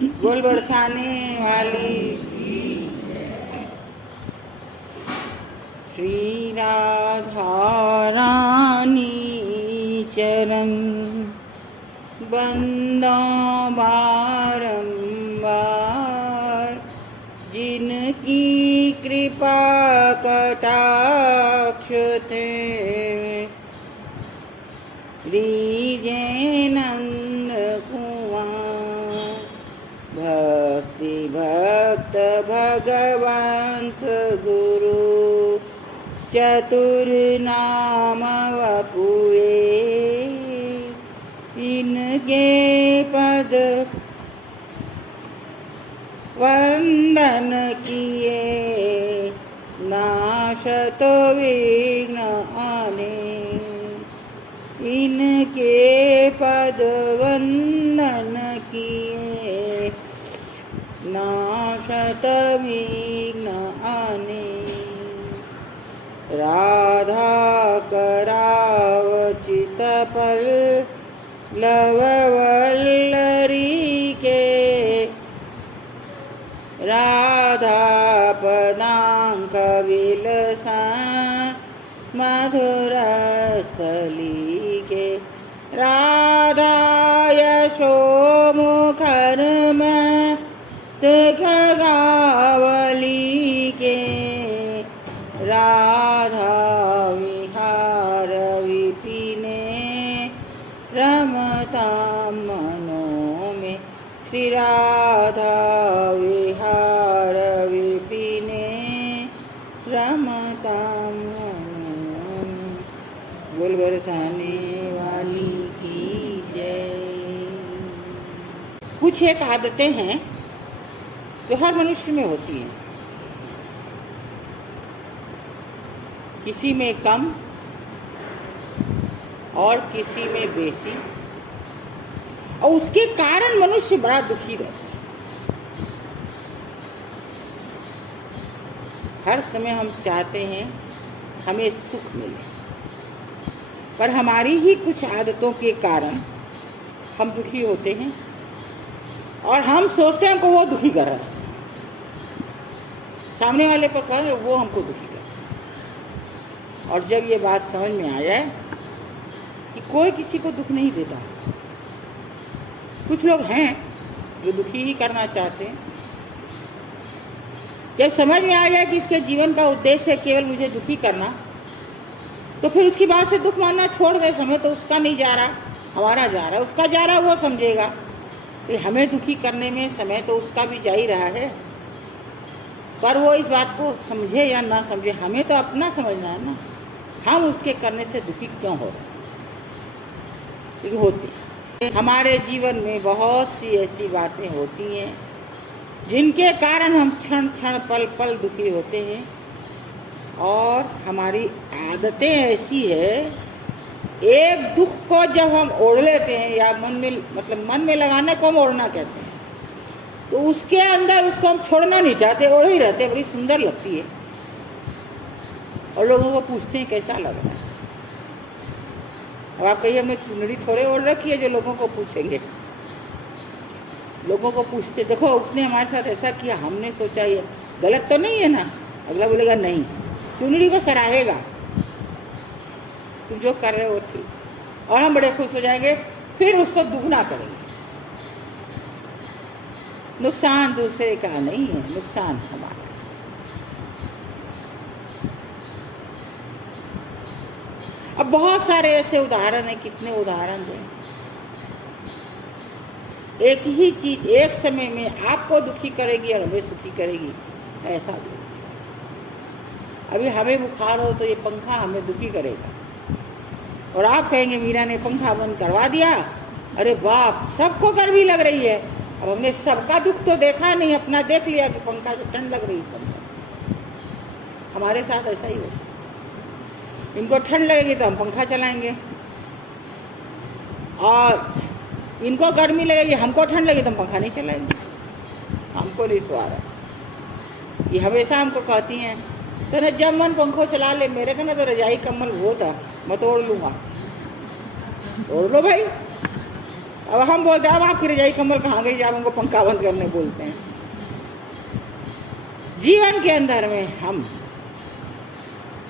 गोल बरसाने वाली श्री राधा रानी चरण बंदो बारंबार, जिनकी कृपा कटाक्ष थे रीजे नंद कुमार। भक्ति भक्त भगवंत गुरु चतुर नाम वपुए, इनके पद वंदन किए नाशत विघ्न आने। इनके पद वंदन किए नाशत विघ्न आने। राधा करावचित पल लववल्लरी के, राधा पदांक विलसा मधुर स्थली के। राधा यशोमुखर में दुख गावली के, राधा विहार विपिने रमता मनो में। श्री राधा विहार विपिने रमता मनो में। बोल बरसाने वाली की जय। कुछ एक आदतें हैं जो हर मनुष्य में होती हैं, किसी में कम और किसी में बेसी, और उसके कारण मनुष्य बड़ा दुखी रहता है। हर समय हम चाहते हैं हमें सुख मिले, पर हमारी ही कुछ आदतों के कारण हम दुखी होते हैं और हम सोचते हैं हमको वो दुखी कर रहा है। सामने वाले पर कहें वो हमको दुखी कर रहा है। और जब ये बात समझ में आ जाए कि कोई किसी को दुख नहीं देता, कुछ लोग हैं जो दुखी ही करना चाहते हैं, जब समझ में आ जाए कि इसके जीवन का उद्देश्य है केवल मुझे दुखी करना, तो फिर उसकी बात से दुख मानना छोड़ दे। समय तो उसका नहीं जा रहा, हमारा जा रहा है। उसका जा रहा वो समझेगा, तो हमें दुखी करने में समय तो उसका भी जा ही रहा है। पर वो इस बात को समझे या ना समझे, हमें तो अपना समझना है ना। हम उसके करने से दुखी क्यों हो रहे होती। हमारे जीवन में बहुत सी ऐसी बातें होती हैं जिनके कारण हम क्षण क्षण पल पल दुखी होते हैं। और हमारी आदतें ऐसी है, एक दुख को जब हम ओढ़ लेते हैं, या मन में लगाने को हम ओढ़ना कहते हैं, तो उसके अंदर उसको हम छोड़ना नहीं चाहते, ओढ़े ही रहते। बड़ी सुंदर लगती है और लोगों को पूछते हैं कैसा लग रहा है। अब आप कहिए हमने चुनरी थोड़े ओढ़ रखी है जो लोगों को पूछेंगे। लोगों को पूछते, देखो उसने हमारे साथ ऐसा किया, हमने सोचा ये गलत तो नहीं है ना। अगला बोलेगा नहीं, चुनरी को सराहेगा, तुम जो कर रहे हो ठीक, और हम बड़े खुश हो जाएंगे, फिर उसको दुगना करेंगे। नुकसान दूसरे का नहीं है, नुकसान हमारा। अब बहुत सारे ऐसे उदाहरण हैं, कितने उदाहरण दें। एक ही चीज एक समय में आपको दुखी करेगी और हमें सुखी करेगी, ऐसा भी। अभी हमें बुखार हो तो ये पंखा हमें दुखी करेगा, और आप कहेंगे मीरा ने पंखा बंद करवा दिया, अरे बाप सबको गर्मी लग रही है। अब हमने सबका दुख तो देखा नहीं, अपना देख लिया कि पंखा से ठंड लग रही है। हमारे साथ ऐसा ही होता, इनको ठंड लगेगी तो हम पंखा चलाएंगे, और इनको गर्मी लगेगी, हमको ठंड लगेगी तो हम पंखा नहीं चलाएंगे, हमको नहीं सवार है। ये हमेशा हमको कहती हैं तो ना जब मन पंखो चला ले, मेरे का ना तो रजाई कम्बल वो था, मैं तो ओढ़ लूँगा। ओढ़ लो भाई, अब हम बोलते हैं अब आपकी रजाई कंबल कहाँ गई, आप हमको पंखा बंद करने बोलते हैं। जीवन के अंदर में हम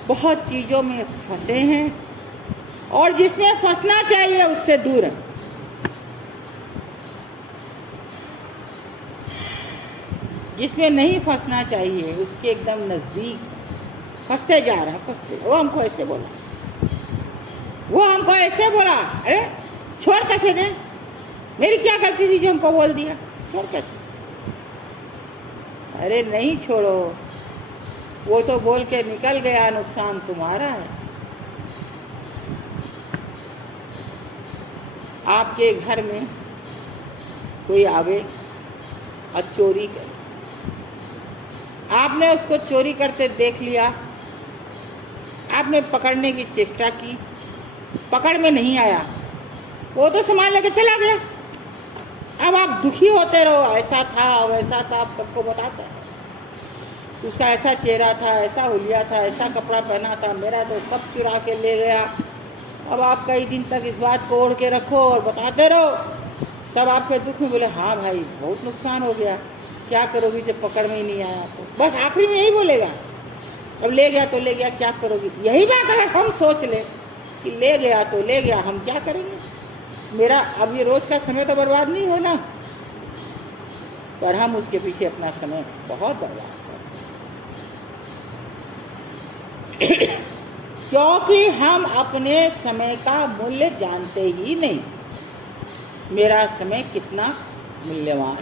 बहुत चीज़ों में फंसे हैं और जिसमें फंसना चाहिए उससे दूर है। जिसमें नहीं फंसना चाहिए उसके एकदम नज़दीक फंसते जा रहे हैं, फंसते। वो हमको ऐसे बोला, वो हमको ऐसे बोला, अरे छोड़ कैसे दे, मेरी क्या गलती थी जो हमको बोल दिया, छोड़ कैसे। अरे नहीं छोड़ो, वो तो बोल के निकल गया, नुकसान तुम्हारा है। आपके घर में कोई आवे और चोरी करे, आपने उसको चोरी करते देख लिया, आपने पकड़ने की चेष्टा की, पकड़ में नहीं आया, वो तो सामान लेके चला गया। अब आप दुखी होते रहो, ऐसा था वैसा था, आप सबको बताते हैं उसका ऐसा चेहरा था, ऐसा हुलिया था, ऐसा कपड़ा पहना था, मेरा तो सब चुरा के ले गया। अब आप कई दिन तक इस बात को ओढ़ के रखो और बताते रहो, सब आपके दुख में बोले हाँ भाई बहुत नुकसान हो गया, क्या करोगी जब पकड़ में ही नहीं आया तो। बस आखिरी में यही बोलेगा, अब ले गया तो ले गया, क्या करोगी। यही बात अगर हम सोच ले कि ले गया तो ले गया, हम क्या करेंगे, मेरा अब ये रोज का समय तो बर्बाद नहीं होना, पर हम उसके पीछे अपना समय बहुत बर्बाद करते, क्योंकि हम अपने समय का मूल्य जानते ही नहीं। मेरा समय कितना मूल्यवान।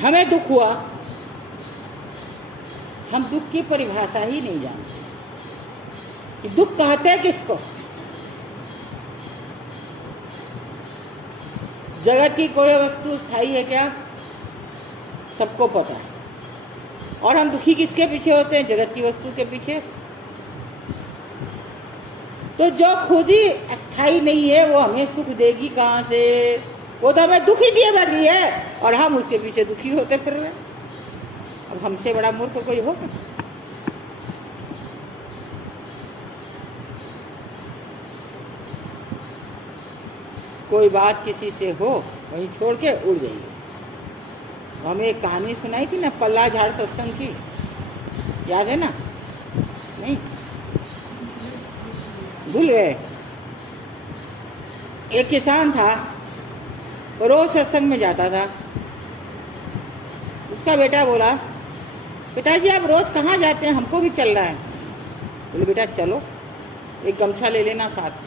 हमें दुख हुआ, हम दुख की परिभाषा ही नहीं जानते कि दुख कहते हैं किसको। जगत की कोई वस्तु स्थायी है क्या, सबको पता है। और हम दुखी किसके पीछे होते हैं, जगत की वस्तु के पीछे। तो जो खुद ही अस्थाई नहीं है वो हमें सुख देगी कहाँ से, वो तो हमें दुखी दिए बैठ रही है और हम उसके पीछे दुखी होते फिर रहे। अब हमसे बड़ा मूर्ख कोई होगा। कोई बात किसी से हो वहीं छोड़ के उड़ जाइए। हमें एक कहानी सुनाई थी ना पल्ला झाड़ सत्संग की, याद है ना? नहीं भूल गए। एक किसान था, वो रोज सत्संग में जाता था। उसका बेटा बोला, पिताजी आप रोज कहाँ जाते हैं, हमको भी चलना है। बोले बेटा चलो, एक गमछा ले लेना साथ।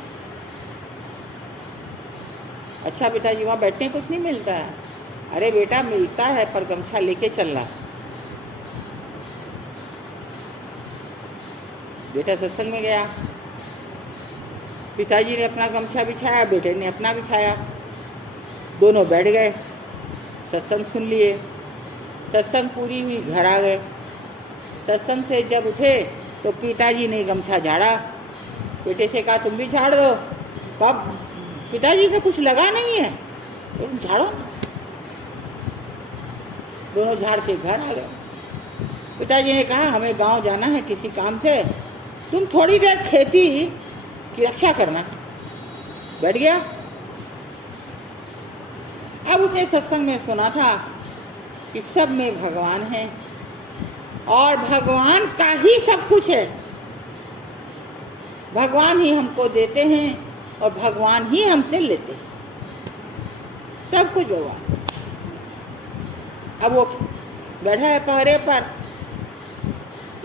अच्छा पिताजी वहाँ बैठने कुछ नहीं मिलता है। अरे बेटा मिलता है पर गमछा लेके चलना। बेटा सत्संग में गया, पिताजी ने अपना गमछा बिछाया, बेटे ने अपना बिछाया, दोनों बैठ गए, सत्संग सुन लिए। सत्संग पूरी हुई, घर आ गए। सत्संग से जब उठे तो पिताजी ने गमछा झाड़ा। बेटे से कहा तुम भी झाड़ दो। कब? पिताजी से कुछ लगा नहीं है, तुम झाड़ो। दोनों झाड़ के घर आ गए। पिताजी ने कहा हमें गांव जाना है किसी काम से, तुम थोड़ी देर खेती की रक्षा करना। बैठ गया। अब उसने सत्संग में सुना था कि सब में भगवान है और भगवान का ही सब कुछ है। भगवान ही हमको देते हैं और भगवान ही हमसे लेते हैं, सब कुछ भगवान। अब वो बैठा है पहरे पर,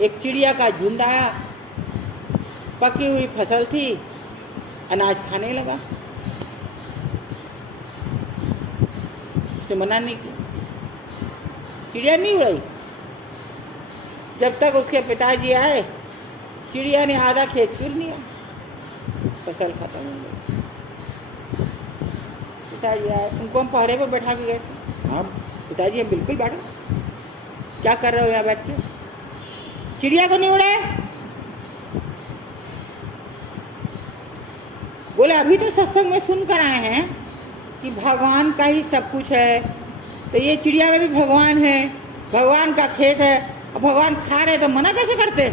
एक चिड़िया का झुंड आया, पकी हुई फसल थी, अनाज खाने लगा। उसने मना नहीं किया, चिड़िया नहीं उड़ाई। जब तक उसके पिताजी आए, चिड़िया ने आधा खेत चुन लिया, फसल खत्म हो गई। पिताजी आए, उनको हम पहरे पर बैठा के गए थे। हाँ पिताजी हम बिल्कुल बैठो, क्या कर रहे हो यहाँ बैठ के, चिड़िया को नहीं उड़ाए? बोले अभी तो सत्संग में सुन कर आए हैं कि भगवान का ही सब कुछ है, तो ये चिड़िया में भी भगवान है, भगवान का खेत है, और भगवान खा रहे तो मना कैसे करते?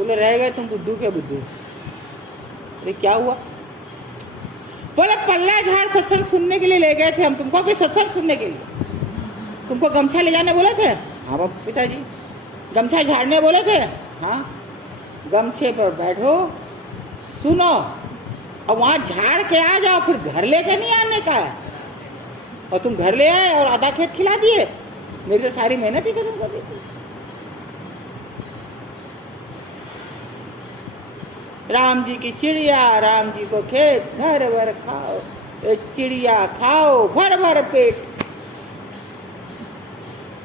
बोले रह गए तुम बुद्धू के बुद्धू। अरे क्या हुआ? बोले पल्ला झाड़ सत्संग सुनने के लिए ले गए थे हम तुमको, कि सत्संग सुनने के लिए? तुमको गमछा ले जाने बोले थे? हाँ बाप पिताजी। गमछा झाड़ने बोले थे? हाँ। गमछे पर बैठो, सुनो, और वहाँ झाड़ के आ जाओ, फिर घर लेके नहीं आने का है। और तुम घर ले आए और आधा खेत खिला दिए, मेरी तो सारी मेहनत ही खत्म कर दी थी। राम जी की चिड़िया, राम जी को खेत, भर भर खाओ, चिड़िया खाओ भर भर पेट।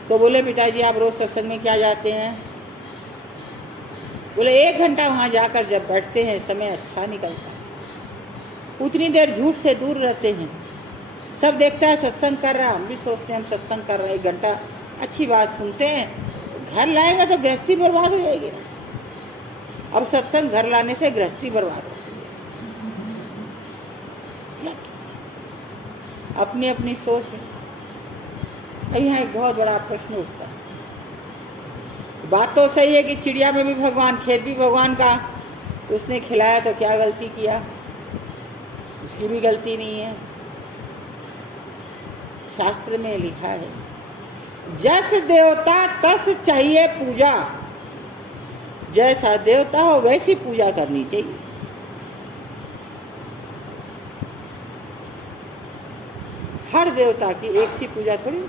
तो बोले पिताजी आप रोज सत्संग में क्या जाते हैं? बोले 1 घंटा वहाँ जाकर जब बैठते हैं समय अच्छा निकलता है, उतनी देर झूठ से दूर रहते हैं। सब देखता है सत्संग कर रहा, हम भी सोचते हैं हम सत्संग कर रहे हैं, 1 घंटा अच्छी बात सुनते हैं। घर लाएगा तो गृहस्थी बर्बाद हो जाएगी। अब सत्संग घर लाने से गृहस्थी बर्बाद हो गई। अपनी अपनी सोच है। यहाँ एक बहुत बड़ा प्रश्न उठता है। बात तो सही है कि चिड़िया में भी भगवान, खेत भी भगवान का, तो उसने खिलाया तो क्या गलती किया? उसकी भी गलती नहीं है। शास्त्र में लिखा है जस देवता तस चाहिए पूजा, जैसा देवता हो वैसी पूजा करनी चाहिए। हर देवता की एक सी पूजा थोड़ी।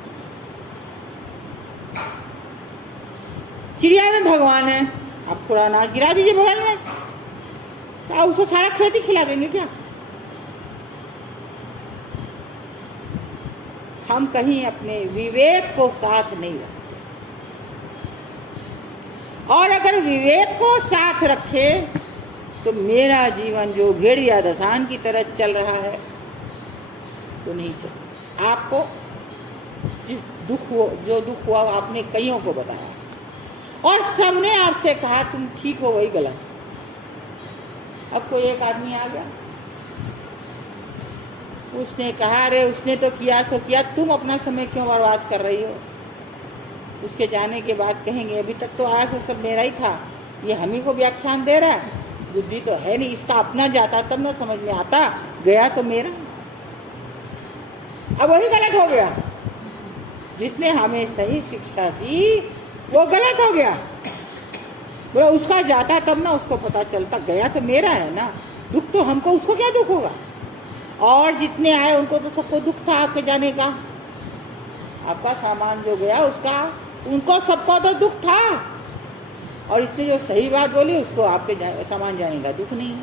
चिड़िया में भगवान है, आप थोड़ा अनाज गिरा दीजिए बगल में, तो उसको सारा खेत ही खिला देंगे क्या? हम कहीं अपने विवेक को साथ नहीं रखते, और अगर विवेक को साथ रखे तो मेरा जीवन जो भेड़िया दसान की तरह चल रहा है तो नहीं चल। आपको जिस जो दुख हुआ आपने कईयों को बताया, और सबने आपसे कहा तुम ठीक हो वही गलत। अब कोई एक आदमी आ गया, उसने कहा अरे उसने तो किया सो किया, तुम अपना समय क्यों बर्बाद कर रही हो? उसके जाने के बाद कहेंगे अभी तक तो आया तो सब मेरा ही था, ये हम ही को व्याख्यान दे रहा है, बुद्धि तो है नहीं, इसका अपना जाता तब ना समझ में आता, गया तो मेरा। अब वही गलत हो गया, जिसने हमें सही शिक्षा दी वो गलत हो गया। बोला उसका जाता तब ना उसको पता चलता, गया तो मेरा है ना, दुख तो हमको, उसको क्या दुख होगा? और जितने आए उनको तो सबको दुख था आपके जाने का। आपका सामान जो गया उसका, उनको सबको तो दुख था, और इसने जो सही बात बोली उसको आपके सामान जाने का दुख नहीं है।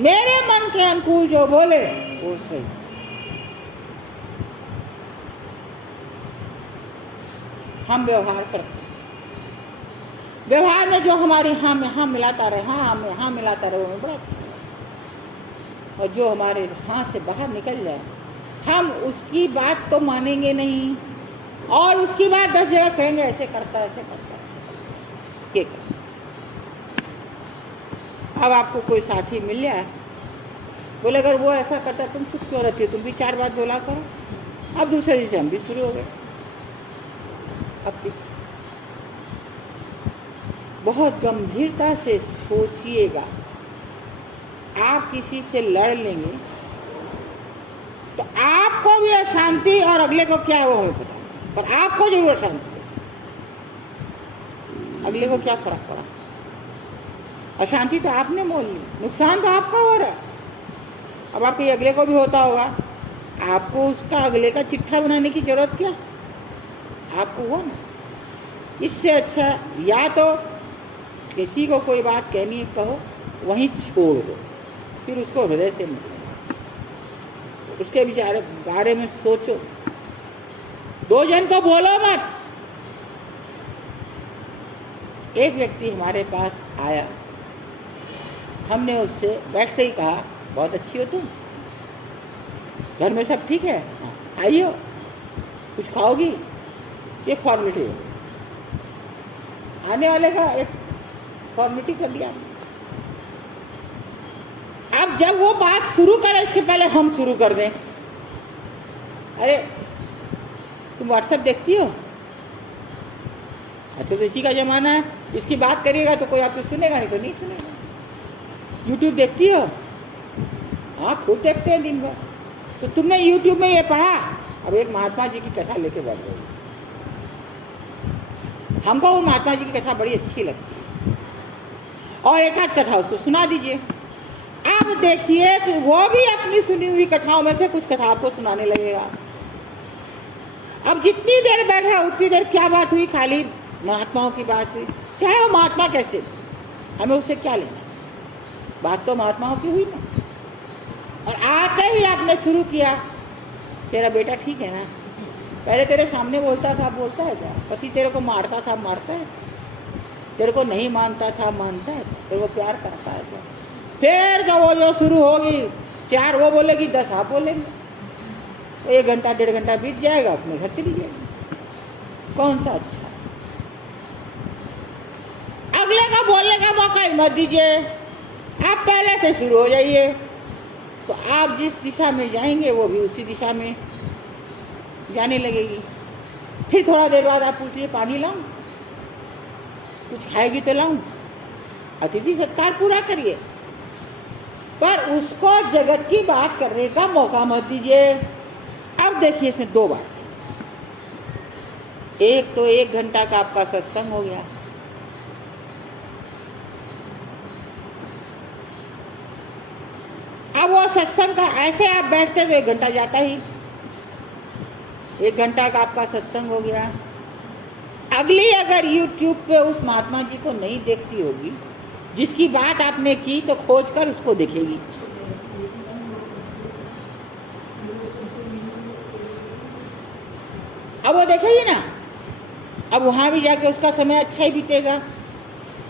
मेरे मन के अनुकूल जो बोले वो सही। हम व्यवहार करते, व्यवहार में जो हमारी हाँ में हाँ मिलाता रहे, हाँ में हाँ मिलाता रहे, वो बड़ा अच्छा है। और जो हमारे हाँ से बाहर निकल जाए, हम उसकी बात तो मानेंगे नहीं, और उसकी बात 10 जगह कहेंगे ऐसे करता ऐसे करता ऐसे करता। अब आपको कोई साथी मिल जाए, बोले अगर वो ऐसा करता तुम चुप क्यों रहती हो, तुम भी 4 बात बोला करो। अब दूसरे दिन से हम भी शुरू हो गए। अब बहुत गंभीरता से सोचिएगा, आप किसी से लड़ लेंगे तो आपको भी अशांति, और अगले को क्या है वो हमें पता, पर आपको जरूर अशांति है। अगले को क्या फर्क पड़ा? अशांति तो आपने मोल ली, नुकसान तो आपका हो रहा है। अब आपके अगले को भी होता होगा, आपको उसका अगले का चिट्ठा बनाने की जरूरत क्या? आपको हुआ ना। इससे अच्छा या तो किसी को कोई बात कहनी है कहो, वहीं छोड़ दो, फिर उसको हृदय से मत लेना, उसके बारे में सोचो, 2 जन को बोलो मत। एक व्यक्ति हमारे पास आया, हमने उससे बैठते ही कहा बहुत अच्छी हो तुम, घर में सब ठीक है? हाँ। आइयो, कुछ खाओगी? ये फॉर्मेलिटी है, आने वाले का एक फॉर्मेलिटी कर दिया। अब जब वो बात शुरू करे इसके पहले हम शुरू कर दें, अरे तुम व्हाट्सएप देखती हो? अच्छा तो इसी का जमाना है, इसकी बात करिएगा तो कोई आपको सुनेगा, नहीं तो नहीं सुनेगा। यूट्यूब देखती हो? हाँ, खूब देखते हैं दिन भर। तो तुमने यूट्यूब में ये पढ़ा, अब एक महात्मा जी की कथा लेके बैठ गई। हमको उन महात्मा जी की कथा बड़ी अच्छी लगती है, और एक आध कथा उसको सुना दीजिए। अब देखिए कि वो भी अपनी सुनी हुई कथाओं में से कुछ कथा आपको सुनाने लगेगा। अब जितनी देर बैठा उतनी देर क्या बात हुई? खाली महात्माओं की बात हुई, चाहे वो महात्मा कैसे, हमें उससे क्या लेना, बात तो महात्माओं की हुई ना। और आते ही आपने शुरू किया, तेरा बेटा ठीक है ना? पहले तेरे सामने बोलता था, बोलता है क्या? पति तेरे को मारता था, मारता है? तेरे को नहीं मानता था, मानता है? तेरे को प्यार करता है क्या? फिर जब वो जो शुरू होगी, 4 वो बोलेगी, 10 आप बोलेंगे, 1 घंटा 1.5 घंटा बीत जाएगा, अपने घर चली जाएगी। कौन सा अच्छा? अगले का बोलने का मौका ही मत दीजिए, आप पहले से शुरू हो जाइए। तो आप जिस दिशा में जाएंगे वो भी उसी दिशा में जाने लगेगी। फिर थोड़ा देर बाद आप पूछिए, पानी लाऊं? कुछ खाएगी तो लाऊं? अतिथि सत्कार पूरा करिए, पर उसको जगत की बात करने का मौका मत दीजिए। अब देखिए इसमें 2 बात। एक तो 1 घंटा का आपका सत्संग हो गया, अब वो सत्संग का ऐसे आप बैठते तो 1 घंटा जाता ही। 1 घंटा का आपका सत्संग हो गया। अगली अगर यूट्यूब पे उस महात्मा जी को नहीं देखती होगी जिसकी बात आपने की, तो खोज कर उसको देखेगी। अब वो देखेगी ना, अब वहां भी जाके उसका समय अच्छा ही बीतेगा।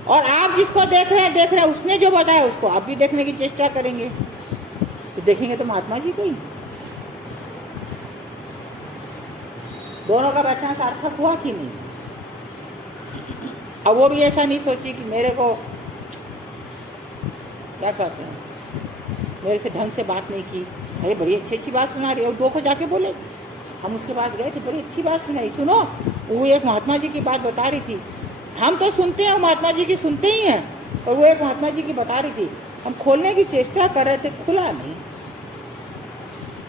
और आप जिसको देख रहे हैं उसने जो बताया उसको आप भी देखने की चेष्टा करेंगे, तो देखेंगे तो महात्मा जी को ही। दोनों का बैठना सार्थक हुआ कि नहीं? अब वो भी ऐसा नहीं सोची कि मेरे को क्या कहते हैं, मेरे से ढंग से बात नहीं की, अरे बड़ी अच्छी बात सुना रही है, और 2 को जाके बोले, हम उसके पास गए थे, बड़ी अच्छी बात सुनाई, सुनो वो एक महात्मा जी की बात बता रही थी। हम तो सुनते हैं, महात्मा जी की सुनते ही हैं, और वो एक महात्मा जी की बता रही थी, हम खोलने की चेष्टा कर रहे थे, खुला नहीं।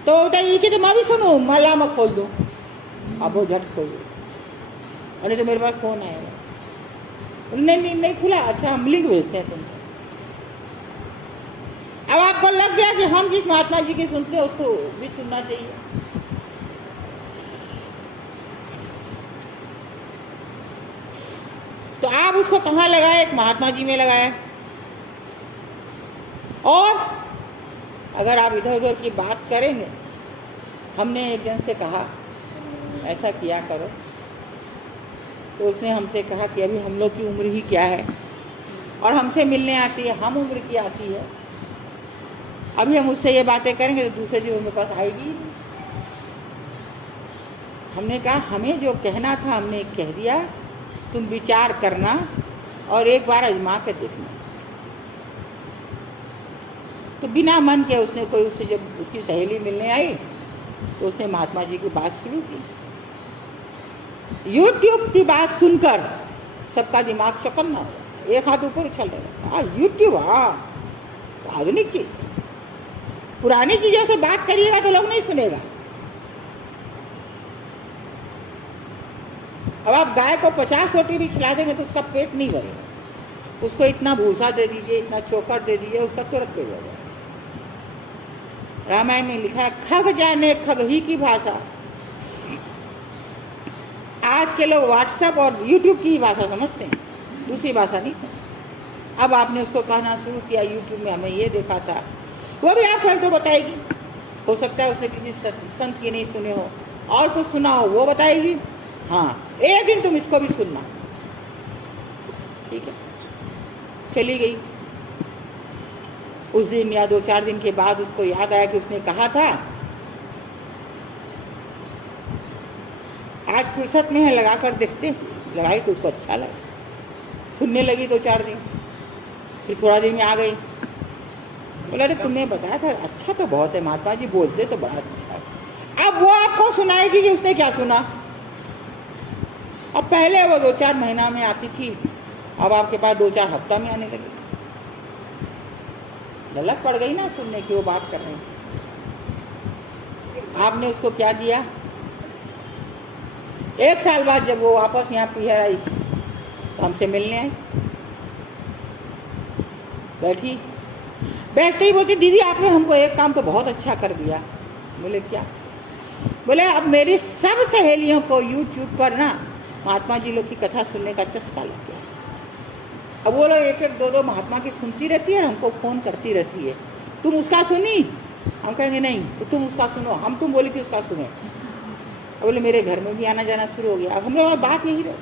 तो बताइए कि तो मैं भी सुनूं, मैं खोल दूं? अब वो झट खोल दो, अरे तो मेरे पास फोन आएगा, नहीं खुला, अच्छा हम लिंक भेजते हैं तुमको। अब आपको लग गया कि हम जिस महात्मा जी की सुनते हैं उसको भी सुनना चाहिए। तो आप उसको कहाँ लगाए? एक महात्मा जी में लगाए। और अगर आप इधर उधर की बात करेंगे, हमने एक जन से कहा ऐसा किया करो, तो उसने हमसे कहा कि अभी हम लोग की उम्र ही क्या है, और हमसे मिलने आती है, हम उम्र की आती है, अभी हम उससे ये बातें करेंगे तो दूसरे जो मेरे पास आएगी। हमने कहा हमें जो कहना था हमने कह दिया, तुम विचार करना और एक बार आजमा कर देखना। तो बिना मन के उसने कोई, उससे जब उसकी सहेली मिलने आई तो उसने महात्मा जी की बात शुरू की। यूट्यूब की बात सुनकर सबका दिमाग चौकन्ना हो, एक हाथ ऊपर उछल रहा है, यूट्यूब, हाँ तो आधुनिक चीज, पुरानी चीजों से बात करिएगा तो लोग नहीं सुनेगा। अब आप गाय को 50 रोटी भी खिला देंगे तो उसका पेट नहीं भरेगा, उसको इतना भूसा दे दीजिए, इतना चोकर दे दीजिए, उसका तुरंत पेट भर जाएगा। रामायण में लिखा है, खग जाने खग ही की भाषा। आज के लोग व्हाट्सएप और यूट्यूब की ही भाषा समझते हैं, दूसरी भाषा नहीं समझते। अब आपने उसको कहना शुरू किया, यूट्यूब में हमें ये देखा था, वो भी आपको एक तो बताएगी। हो सकता है उसने किसी संत की नहीं सुने हो और कुछ सुना हो, वो बताएगी। हाँ, एक दिन तुम इसको भी सुनना, ठीक है। चली गई। उस दिन या 2-4 दिन के बाद उसको याद आया कि उसने कहा था, आज फुर्सत में है लगा कर देखते। लगाई तो उसको अच्छा लगा, सुनने लगी 2-4 दिन, फिर थोड़ा दिन में आ गई, बोला अरे तुमने बताया था, अच्छा तो बहुत है, महात्मा जी बोलते तो बड़ा अच्छा है। अब वो आपको सुनाएगी कि उसने क्या सुना। अब पहले वो 2-4 महीना में आती थी अब आपके पास 2-4 हफ्ता में आने लगे। ललक पड़ गई ना सुनने की, वो बात कर रहे हैं। आपने उसको क्या दिया? 1 साल बाद जब वो वापस यहाँ पीहर आई तो हमसे मिलने आई, बैठी, बैठते ही बोलती दीदी आपने हमको एक काम तो बहुत अच्छा कर दिया। बोले क्या? बोले अब मेरी सब सहेलियों को YouTube पर ना महात्मा जी लोग की कथा सुनने का चस्का लग गया। अब वो लोग 1-1, 2-2 महात्मा की सुनती रहती है और हमको फ़ोन करती रहती है, तुम उसका सुनी? हम कहेंगे नहीं, तो तुम उसका सुनो, हम तुम बोली थी उसका सुने। अब बोले मेरे घर में भी आना जाना शुरू हो गया। अब हम लोग बात यही रहे,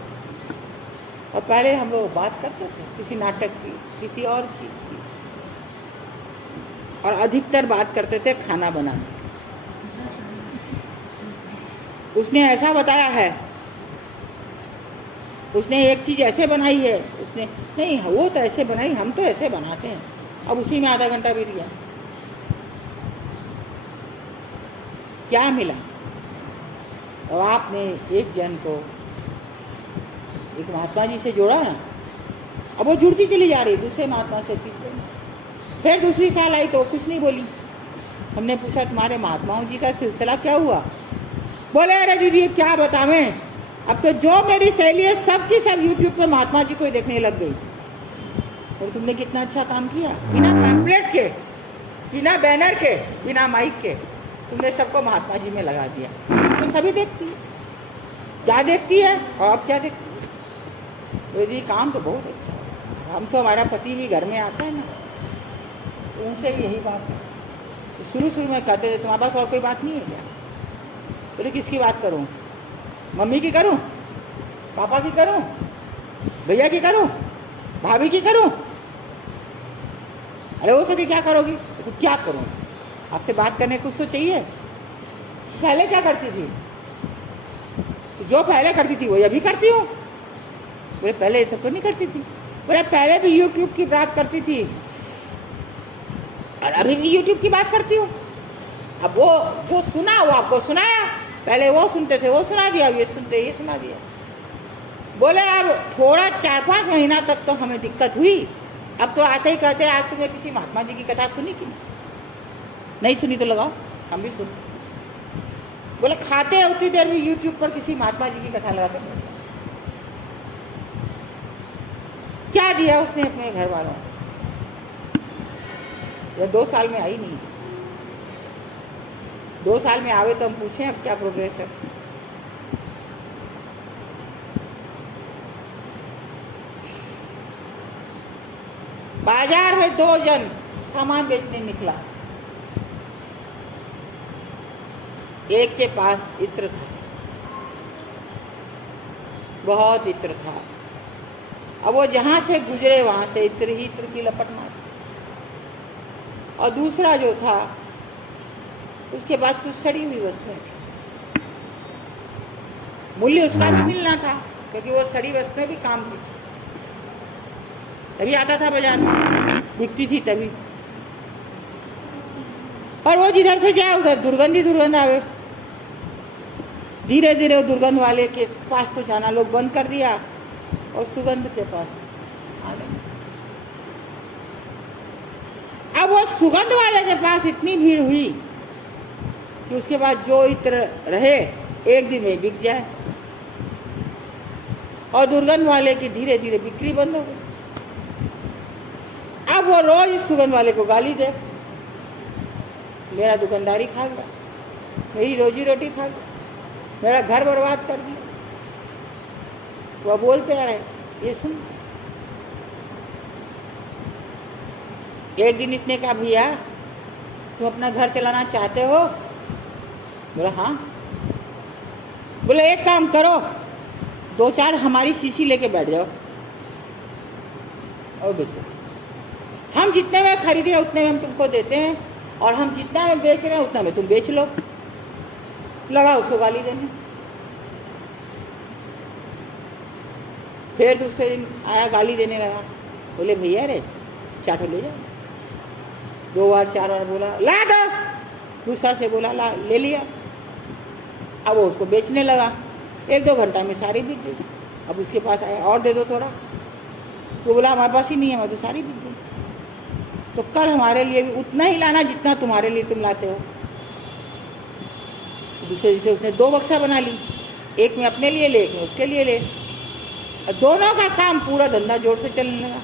और पहले हम लोग बात करते थे किसी नाटक की, किसी और चीज़ की, और अधिकतर बात करते थे खाना बनाने। उसने ऐसा बताया है, उसने एक चीज़ ऐसे बनाई है, उसने नहीं वो तो ऐसे बनाई, हम तो ऐसे बनाते हैं। अब उसी में आधा घंटा बीत गया। क्या मिला? और आपने एक जन को एक महात्मा जी से जोड़ा ना, अब वो जुड़ती चली जा रही, दूसरे महात्मा से, तीसरे में, फिर दूसरी साल आई तो वो कुछ नहीं बोली। हमने पूछा तुम्हारे महात्माओं जी का सिलसिला क्या हुआ? बोले अरे दीदी क्या बतावें, अब तो जो मेरी सहेली है सब की सब YouTube पे महात्मा जी को ही देखने लग गई। और तुमने कितना अच्छा काम किया, बिना पैम्पलेट के, बिना बैनर के, बिना माइक के, तुमने सबको महात्मा जी में लगा दिया। तो सभी देखती है, क्या देखती है और अब क्या देखती है। दीदी काम तो बहुत अच्छा है, हम तो हमारा पति भी घर में आता है ना, तो उनसे भी यही बात है। तो शुरू में कहते थे तुम्हारे पास और कोई बात नहीं है क्या? बोले किसकी बात करूं? मम्मी की करूं, पापा की करूं, भैया की करूं, भाभी की करूं? अरे वो सभी क्या करोगी? तो क्या करूं? आपसे बात करने कुछ तो चाहिए। पहले क्या करती थी? जो पहले करती थी वही अभी करती हूँ। बोले पहले ये सब तो नहीं करती थी। बोले पहले भी YouTube की बात करती थी और अभी भी YouTube की बात करती हूँ। अब वो जो सुना वो आपको सुनाया, पहले वो सुनते थे वो सुना दिया, अब ये सुनते ये सुना दिया। बोले अब थोड़ा 4-5 महीना तक तो हमें दिक्कत हुई, अब तो आते ही कहते आज तुमने किसी महात्मा जी की कथा सुनी कि नहीं सुनी? तो लगाओ हम भी सुन। बोले खाते हैं उतनी देर में YouTube पर किसी महात्मा जी की कथा लगा कर क्या दिया उसने अपने घर वालों? या 2 साल में आई नहीं, 2 साल में आवे तो हम पूछें अब क्या प्रोग्रेस है। बाजार में 2 जन सामान बेचने निकला, एक के पास इत्र था, बहुत इत्र था। अब वो जहां से गुजरे वहां से इत्र ही इत्र की लपट मार। और दूसरा जो था उसके पास कुछ सड़ी हुई वस्तुएं थी, मूल्य उसका भी मिलना था क्योंकि वो सड़ी वस्तुएं भी काम की थी, तभी आता था बाजार में, बिकती थी तभी। और वो जिधर से जाए उधर दुर्गंध आवे। धीरे धीरे वो दुर्गंध वाले के पास तो जाना लोग बंद कर दिया और सुगंध के पास आने। अब वो सुगंध वाले के पास इतनी भीड़ हुई कि उसके बाद जो इत्र रहे एक दिन में बिक जाए, और दुर्गंध वाले की धीरे धीरे बिक्री बंद हो गई। अब वो रोज इस सुगंध वाले को गाली दे, मेरा दुकानदारी खा गया, मेरी रोजी रोटी खा गया, मेरा घर बर्बाद कर दिया। वह बोलते रहे, ये सुन। एक दिन इसने कहा भैया तुम अपना घर चलाना चाहते हो? बोला हाँ। बोले एक काम करो, 2-4 हमारी शीशी लेके बैठ जाओ और बेचो। हम जितने में खरीदे उतने में हम तुमको देते हैं, और हम जितना में बेच रहे हैं उतना में तुम बेच लो। लगा उसको गाली देने। फिर दूसरे दिन आया, गाली देने लगा। बोले भैया रे चाटो ले जाओ। 2 बार 4 बार बोला ला दो, दूसरा से बोला ला, ले लिया। अब वो उसको बेचने लगा, 1-2 घंटा में सारी बिक गई। अब उसके पास आया और दे दो थोड़ा, वो बोला हमारे पास ही नहीं है, मैं तो सारी बिक गई। तो कल हमारे लिए भी उतना ही लाना जितना तुम्हारे लिए तुम लाते हो। दूसरे दिन से उसने 2 बक्सा बना ली, एक में अपने लिए ले, एक में उसके लिए ले। और दोनों का काम पूरा धंधा जोर से चलने लगा,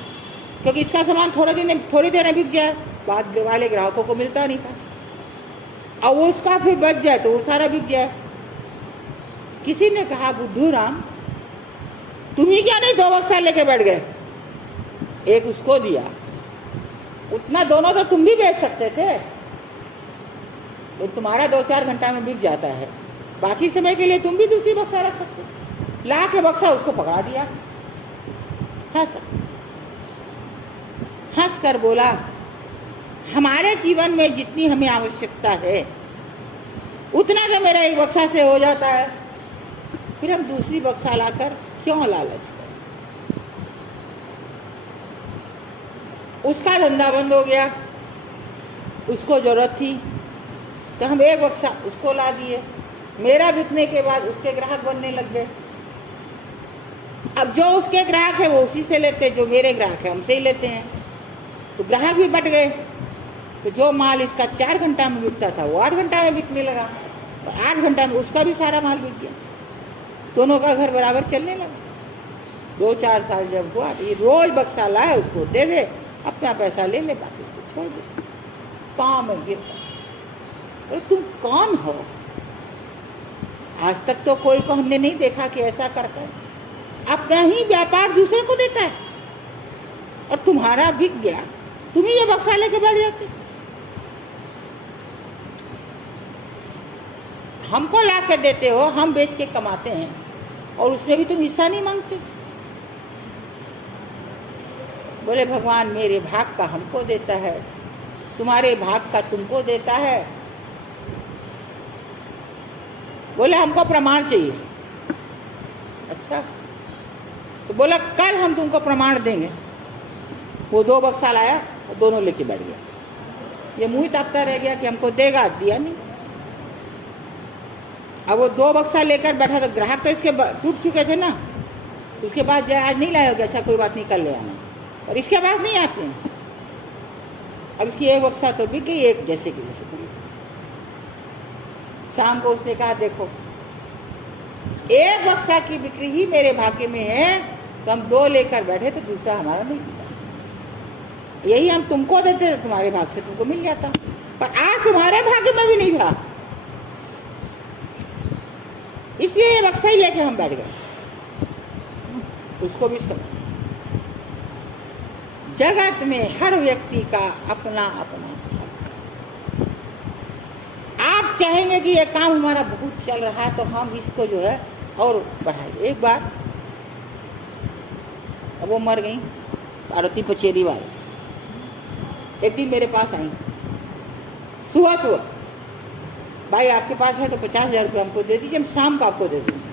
क्योंकि इसका सामान थोड़ी देर में बिक जाए, बाद वाले ग्राहकों को मिलता नहीं था। और वो उसका फिर बच जाए तो वो सारा बिक जाए। किसी ने कहा बुद्धू राम तुम ही क्या नहीं 2 बक्सा लेके बैठ गए, एक उसको दिया, उतना दोनों तो तुम भी बेच सकते थे। तो तुम्हारा 2-4 घंटा में बिक जाता है, बाकी समय के लिए तुम भी दूसरी बक्सा रख सकते। ला के बक्सा उसको पकड़ा दिया। हंस कर बोला हमारे जीवन में जितनी हमें आवश्यकता है उतना तो मेरा एक बक्सा से हो जाता है, फिर हम दूसरी बक्सा लाकर क्यों लालच करें। उसका धंधा बंद हो गया, उसको जरूरत थी तो हम एक बक्सा उसको ला दिए। मेरा बिकने के बाद उसके ग्राहक बनने लग गए। अब जो उसके ग्राहक है वो उसी से लेते हैं, जो मेरे ग्राहक है हमसे ही लेते हैं, तो ग्राहक भी बट गए। तो जो माल इसका 4 घंटा में बिकता था वो 8 घंटा में बिकने लगा, और 8 घंटा में उसका भी सारा माल बिक गया। दोनों का घर बराबर चलने लगा। 2-4 साल जब हुआ तो ये रोज बक्सा लाए, उसको दे दे, अपना पैसा ले ले, बाकी को छोड़ दे। पाँव में गिरता, अरे तुम कौन हो? आज तक तो कोई को हमने नहीं देखा कि ऐसा करता है। अपना ही व्यापार दूसरे को देता है, और तुम्हारा बिक गया, तुम ही ये बक्सा लेके बैठ जाते। हमको ला के देते हो, हम बेच के कमाते हैं, और उसमें भी तुम हिस्सा नहीं मांगते। बोले भगवान मेरे भाग का हमको देता है, तुम्हारे भाग का तुमको देता है। बोले हमको प्रमाण चाहिए। अच्छा, तो बोला कल हम तुमको प्रमाण देंगे। वो 2 बक्सा लाया और दोनों लेके बैठ गया। ये मुंह ही ताकता रह गया कि हमको देगा, दिया नहीं। अब वो 2 बक्सा लेकर बैठा, तो ग्राहक तो इसके टूट चुके थे ना। उसके बाद आज नहीं लाए, अच्छा कोई बात नहीं कल ले आना, और इसके बाद नहीं आते हैं। अब इसकी एक बक्सा तो बिक गई, एक जैसे कि जैसे बनी। शाम को उसने कहा देखो एक बक्सा की बिक्री ही मेरे भाग्य में है, तो हम 2 लेकर बैठे तो दूसरा हमारा नहीं मिला। यही हम तुमको देते तो तुम्हारे भाग से तुमको मिल जाता, पर आज तुम्हारे भाग्य में भी नहीं था, इसलिए ये बक्सा ही लेके हम बैठ गए। उसको भी समझ, जगत में हर व्यक्ति का अपना अपना हक। आप चाहेंगे कि ये काम हमारा बहुत चल रहा है तो हम इसको जो है और बढ़ाइए। एक बार अब वो मर गई, पार्वती पचेरी वाली। एक दिन मेरे पास आई, सुबह भाई आपके पास है तो 50,000 रुपये हमको दे दीजिए, हम शाम को आपको दे देंगे।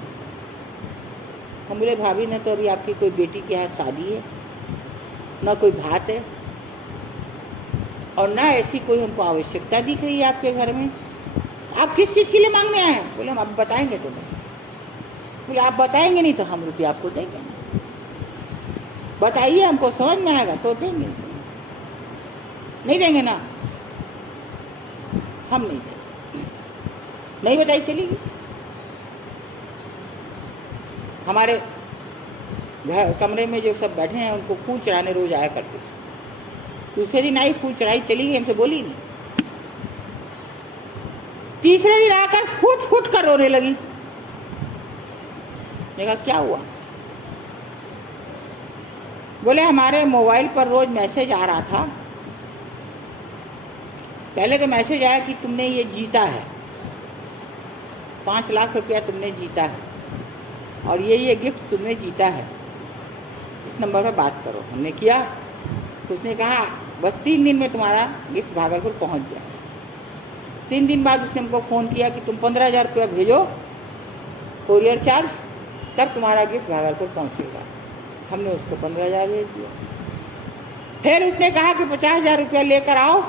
हम बोले भाभी ने तो अभी आपकी कोई बेटी के यहाँ शादी है, ना कोई बात है, और ना ऐसी कोई हमको आवश्यकता दिख रही है आपके घर में। आप किस चीज़ के लिए मांगने आए हैं? बोले हम आप बताएंगे तो नहीं। बोले आप बताएंगे नहीं तो हम रुपया आपको देंगे नहीं। बताइए, हमको समझ में आएगा तो देंगे, नहीं देंगे ना हम नहीं देंगे। नहीं बताई चलेगी। हमारे घर कमरे में जो सब बैठे हैं उनको फूल चढ़ाने रोज आया करते थे। दूसरे दिन आई, फूल चढ़ाई, चली गई, हमसे बोली नहीं। तीसरे दिन आकर फूट फूट कर रोने लगी। मैंने कहा क्या हुआ? बोले हमारे मोबाइल पर रोज मैसेज आ रहा था। पहले तो मैसेज आया कि तुमने ये जीता है, 5 लाख रुपया तुमने जीता है, और ये गिफ्ट तुमने जीता है, इस नंबर पर बात करो। हमने किया तो उसने कहा बस 3 दिन में तुम्हारा गिफ्ट भागलपुर पहुंच जाए। 3 दिन बाद उसने हमको फ़ोन किया कि तुम 15,000 रुपया भेजो कोरियर चार्ज, तब तुम्हारा गिफ्ट भागलपुर पहुंचेगा। हमने उसको 15,000 भेज दिया। फिर उसने कहा कि 50,000 रुपया लेकर आओ,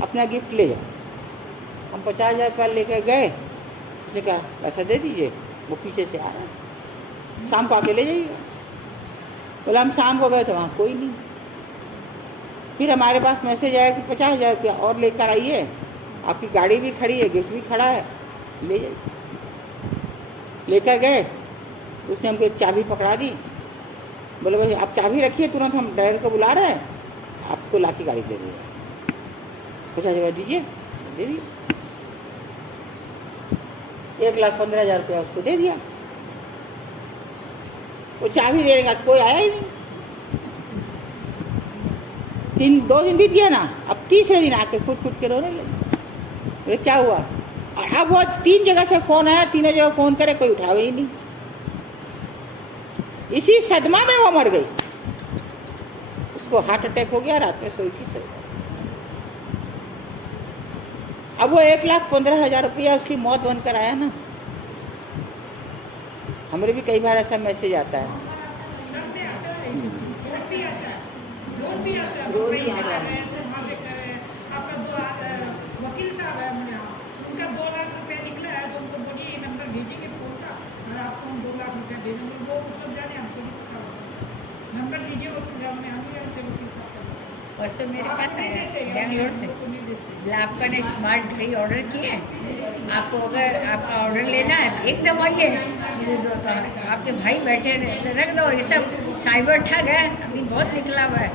अपना गिफ्ट ले जाओ। हम 50,000 रुपया लेकर गए। उसने कहा पैसा दे दीजिए, वो पीछे से आ रहा है, शाम को आके ले जाइए। बोला हम शाम को गए तो वहाँ कोई नहीं। फिर हमारे पास मैसेज आया कि 50,000 रुपया और लेकर आइए, आपकी गाड़ी भी खड़ी है, गिफ्ट भी खड़ा है, ले जाइए। लेकर गए, उसने हमको एक चाबी पकड़ा दी, बोले भाई आप चाबी रखिए, तुरंत हम ड्राइवर को बुला रहे हैं, आपको ला के गाड़ी दे रही है। 50,000 दीजिए, दे दिए। 1,15,000 रुपया उसको दे दिया। वो चाबी देने का कोई आया ही नहीं। 2 दिन बीत गया ना, अब तीसरे दिन आके फुट फुट के रोने लगे। बोले क्या हुआ? और अब वो 3 जगह से फोन आया, तीनों जगह फोन करे, कोई उठावे ही नहीं। इसी सदमा में वो मर गई। उसको हार्ट अटैक हो गया, रात में सोई थी, सोई। अब वो 1,15,000 रुपया उसकी मौत बनकर आया ना। हमारे भी कई बार ऐसा मैसेज आता है। परसों मेरे पास आया बेंगलोर से, आपका ने स्मार्ट घड़ी ऑर्डर की है, आपको अगर आपका ऑर्डर लेना है तो एकदम आइए। आपके भाई बैठे रख दो, ये सब साइबर ठग है, अभी बहुत निकला हुआ है,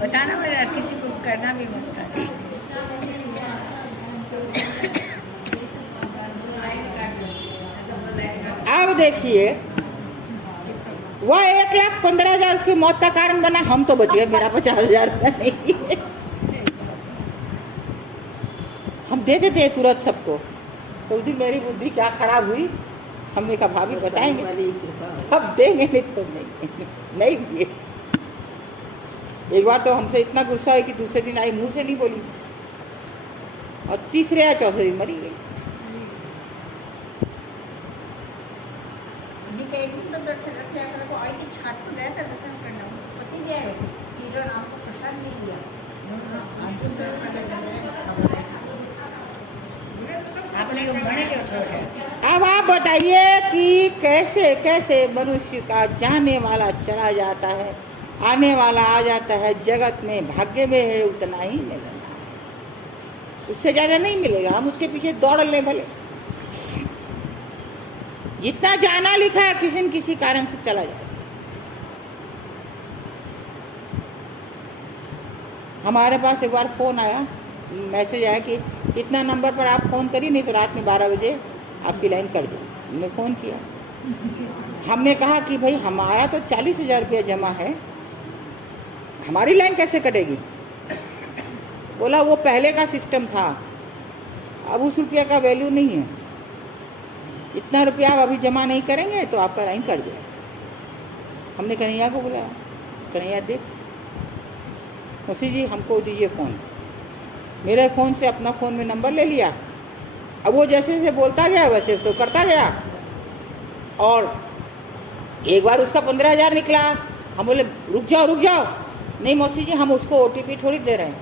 बताना पड़ेगा, किसी को करना भी मत कर। अब देखिए, वह 1,15,000 उसकी मौत का कारण बना, हम तो बच गए, मेरा 50,000 नहीं। हम दे देते हैं तुरंत सबको। तो उस दिन मेरी बुद्धि क्या खराब हुई, हमने कहा भाभी बताएंगे, अब देंगे, नहीं तो नहीं दिए। एक बार तो हमसे इतना गुस्सा है कि दूसरे दिन आई, मुंह से नहीं बोली, और तीसरे या चौथे दिन मरी गई। अब आप बताइए कि कैसे कैसे मनुष्य का जाने वाला चला जाता है, आने वाला आ जाता है। जगत में भाग्य में है उतना ही मिलना है, उससे ज़्यादा नहीं मिलेगा। हम उसके पीछे दौड़ लें भले, जितना जाना लिखा है किसी न किसी कारण से चला जाए। हमारे पास एक बार फ़ोन आया, मैसेज आया कि इतना नंबर पर आप फ़ोन करिए, नहीं तो रात में 12 बजे आपकी लाइन कट जाए। हमने फ़ोन किया, हमने कहा कि भाई हमारा तो 40,000 रुपया जमा है, हमारी लाइन कैसे कटेगी? बोला वो पहले का सिस्टम था, अब उस रुपया का वैल्यू नहीं है, इतना रुपया आप अभी जमा नहीं करेंगे तो आपका लाइन कट जाए। हमने कन्हैया को बुलाया, कन्हैया देख मौसी जी हमको दीजिए फ़ोन। मेरे फ़ोन से अपना फ़ोन में नंबर ले लिया। अब वो जैसे जैसे बोलता गया वैसे वैसे करता गया, और एक बार उसका 15,000 निकला। हम बोले रुक जाओ, नहीं मौसी जी हम उसको OTP थोड़ी दे रहे हैं।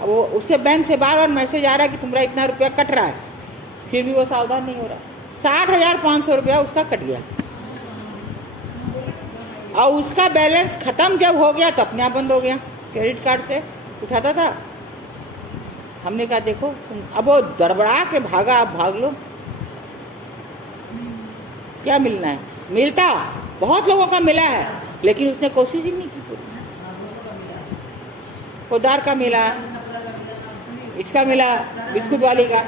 अब वो उसके बैंक से बार बार मैसेज आ रहा है कि तुम्हारा इतना रुपया कट रहा है, फिर भी वो सावधान नहीं हो रहा। 60,500 रुपया उसका कट गया, और उसका बैलेंस ख़त्म जब हो गया तो अपने आप बंद हो गया। क्रेडिट कार्ड से उठाता था। हमने कहा देखो अब वो दड़बड़ा के भागा, आप भाग लो, क्या मिलना है? मिलता बहुत लोगों का मिला है, लेकिन उसने कोशिश ही नहीं की पूरी। खुदार का मिला, इसका मिला, बिस्कुट वाले का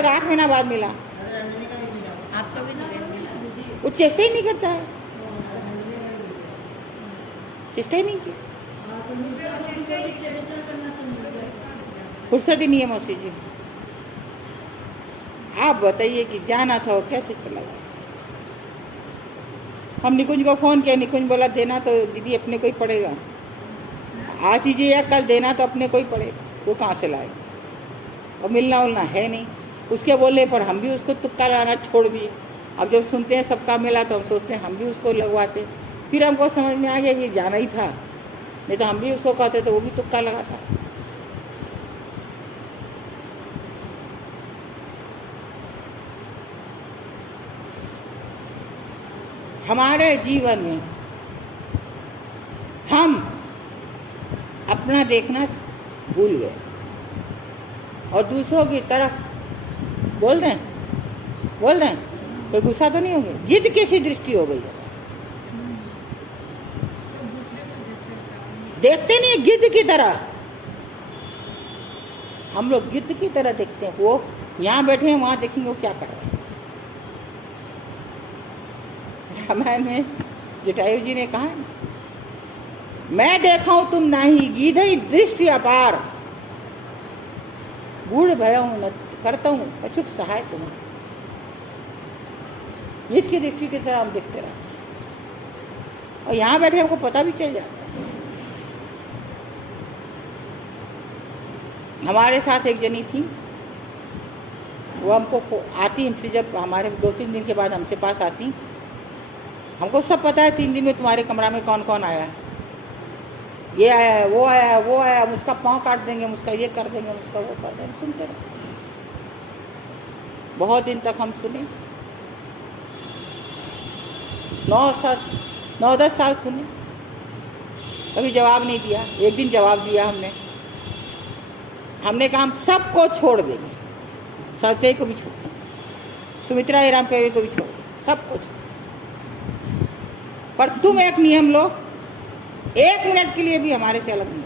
तो 8 महीना बाद मिला। आपका भी नहीं, वो चेष्टा ही नहीं करता है, चेष्टा ही नहीं की, फुर्सत ही नहीं है। मौसी जी आप बताइए कि जाना था वो कैसे चला गया? हम निकुंज को फ़ोन किया, निकुंज बोला देना तो दीदी अपने को ही पड़ेगा, आज दीजिए या कल देना तो अपने को ही पड़ेगा, वो कहाँ से लाए? और मिलना उलना है नहीं। उसके बोलने पर हम भी उसको तुक्का लगाना छोड़ दिए। अब जब सुनते हैं सबका मिला तो हम सोचते हैं हम भी उसको लगवाते। फिर हमको समझ में आ गया ये जाना ही था, नहीं तो हम भी उसको कहते तो वो भी तुक्का लगाता। हमारे जीवन में हम अपना देखना भूल गए और दूसरों की तरफ बोल रहे हैं, कोई गुस्सा तो नहीं होंगे, गिद्ध कैसी दृष्टि हो गई है। देखते नहीं गिद्ध की तरह, हम लोग गिद्ध की तरह देखते हैं। वो यहाँ बैठे हैं, वहां देखेंगे वो क्या कर रहे हैं। रामायण में जटायु जी ने कहा, मैं देखा हूं तुम नहीं, गिद्ध दृष्टि अपार, गूढ़ भय हूं करता हूं अचूक सहाय तुम्हें। गिद्ध की दृष्टि की तरह हम देखते रहते हैं और यहाँ बैठे हमको पता भी चल जाता है। हमारे साथ एक जनी थी, वो हमको आती, हमसे जब हमारे 2-3 दिन के बाद हमसे पास आती, हमको सब पता है 3 दिन में तुम्हारे कमरा में कौन कौन आया, ये आया है, वो आया है, वो आया, मुझका पाँव काट देंगे, मुझका ये कर देंगे, मुझका वो कर देंगे। सुनते रहे, बहुत दिन तक हम सुने, 9-10 साल सुने, कभी जवाब नहीं दिया। एक दिन जवाब दिया हमने कहा हम सबको छोड़ देंगे, सत्य को भी छोड़, सुमित्रा राम को भी छोड़, सबको छोड़, पर तुम एक नियम लो, 1 मिनट के लिए भी हमारे से अलग नहीं,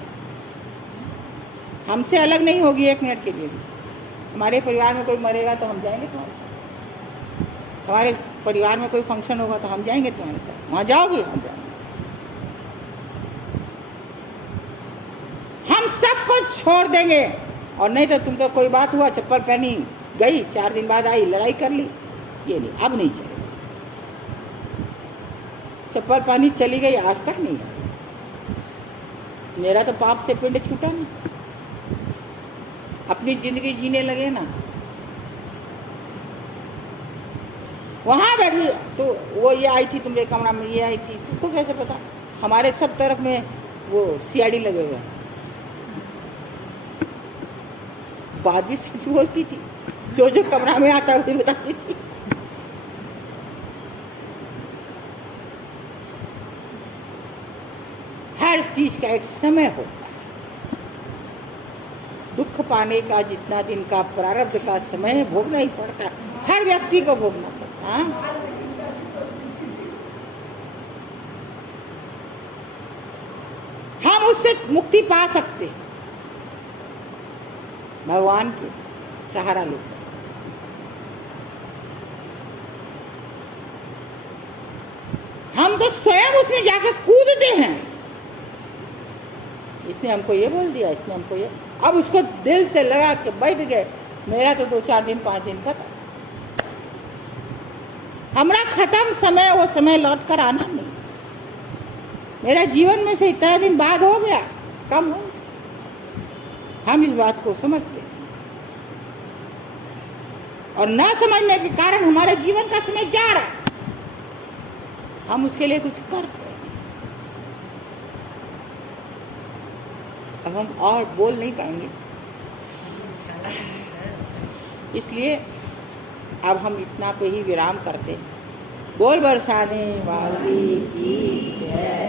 हमसे अलग नहीं होगी 1 मिनट के लिए भी। हमारे परिवार में कोई मरेगा तो हम जाएंगे तुम्हारे साथ, हमारे परिवार में कोई फंक्शन होगा तो हम जाएंगे तुम्हारे साथ, वहाँ जाओगे, हम जाएंगे। हम सबको छोड़ देंगे, और नहीं तो तुम तो कोई बात हुआ, चप्पल पहनी गई, 4 दिन बाद आई, लड़ाई कर ली, ये नहीं, अब नहीं चलेगा। चप्पल पहनी चली गई, आज तक नहीं है, मेरा तो पाप से पिंड छूटा नहीं, अपनी जिंदगी जीने लगे ना। वहां बैठी तो वो ये आई थी तुम्हारे कमरा में, ये आई थी, तुमको कैसे पता? हमारे सब तरफ में वो सीआईडी लगे हुए हैं। बात भी सच बोलती थी, जो कमरा में आता है वही बताती थी। हर चीज का एक समय होता है, दुख पाने का जितना दिन का प्रारब्ध का समय भोगना ही पड़ता है, हर व्यक्ति को भोगना पड़ता है। हम उससे मुक्ति पा सकते हैं, भगवान के सहारा लो। हम तो स्वयं उसमें जाकर कूदते हैं, इसने हमको ये बोल दिया, इसने हमको ये, अब उसको दिल से लगा के बैठ गए। मेरा तो 2-4 दिन 5 दिन खत्म, हमारा खत्म समय, वो समय लौट कर आना नहीं। मेरा जीवन में से इतना दिन बाद हो गया, कम हो, हम इस बात को समझते हैं और न समझने के कारण हमारे जीवन का समय जा रहा है, हम उसके लिए कुछ करते हैं। अब हम और बोल नहीं पाएंगे, इसलिए अब हम इतना पे ही विराम करते। बोल बरसाने वाली की जय।